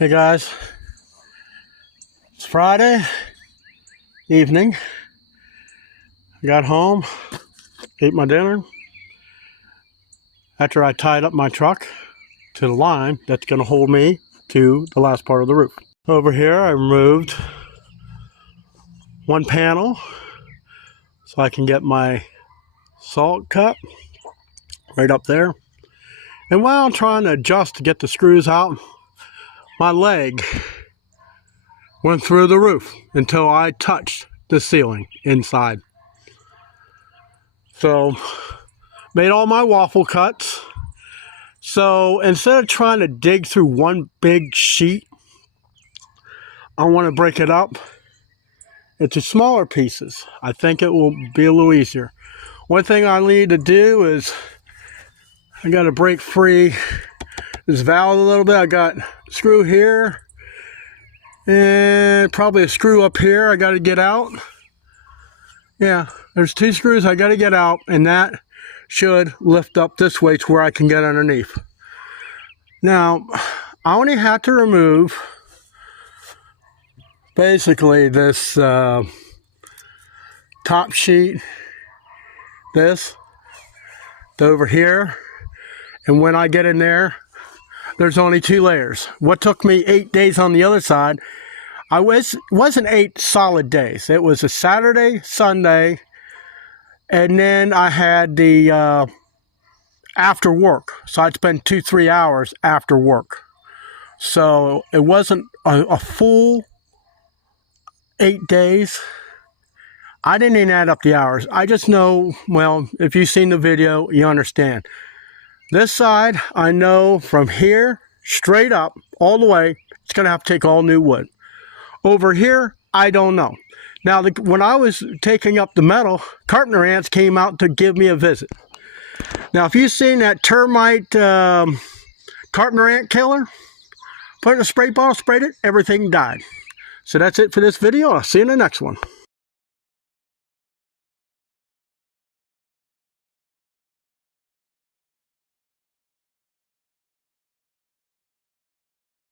Hey guys, it's Friday evening. I got home, ate my dinner. After I tied up my truck to the line that's going to hold me to the last part of the roof. Over here I removed one panel so I can get my salt cut right up there. And while I'm trying to adjust to get the screws out, my leg went through the roof until I touched the ceiling inside. So, made all my waffle cuts. So, instead of trying to dig through one big sheet, I want to break it up into smaller pieces. I think it will be a little easier. One thing I need to do is, I got to break free this valve a little bit. I got a screw here and probably a screw up here I got to get out. Yeah, there's two screws I got to get out, and that should lift up this way to where I can get underneath. Now, I only had to remove basically this top sheet, this over here, and when I get in there, there's only 2 layers. What took me 8 days on the other side, wasn't 8 solid days. It was a Saturday, Sunday, and then I had the after work. So I'd spend 2-3 hours after work. So it wasn't a full 8 days. I didn't even add up the hours. I just know, well, if you've seen the video, you understand. This side, I know from here, straight up, all the way, it's going to have to take all new wood. Over here, I don't know. Now, when I was taking up the metal, Carpenter ants came out to give me a visit. Now, if you've seen that termite Carpenter ant killer, put it in a spray bottle, sprayed it, everything died. So that's it for this video. I'll see you in the next one.